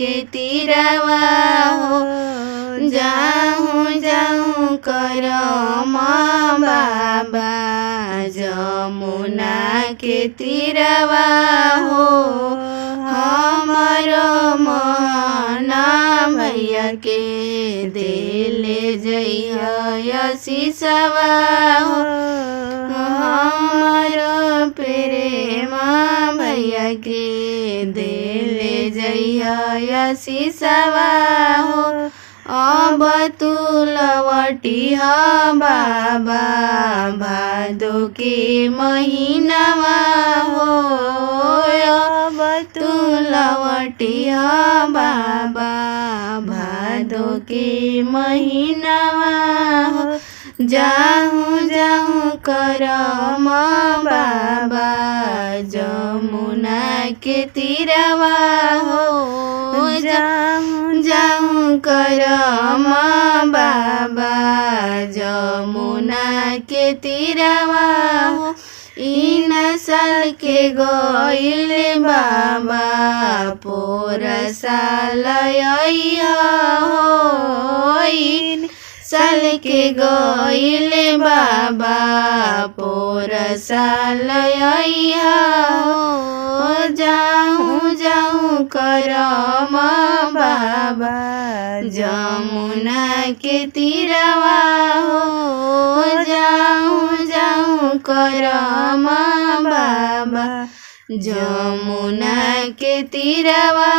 के तीरवा हो। जाऊँ जाऊँ करम बाबा जमुना के तीरवा हो। हमारो मोहना भैया के दिले जइया शीशवा हो। हमारो प्रेम भैया के दिले जइया शीशवा हो। अब तू लवटिह बाबा भादो के महीनावा हो। अब तू लवटिह बाबा भादो के महीनावा हो। जाऊँ जाऊँ करम बाबा जमुना के तीरवा हो। जाऊँ जाऊँ करम बाबा जमुना के तीरवा हो। इन साल के गइल बाबा पोर साल अइहा हो। इन साल के गइल बाबा पोर साल अइहा हो। जाऊँ जाऊँ करम बाबा जमुना के तीरवा हो। जाऊँ जाऊँ करम बाबा जमुना के तीरवा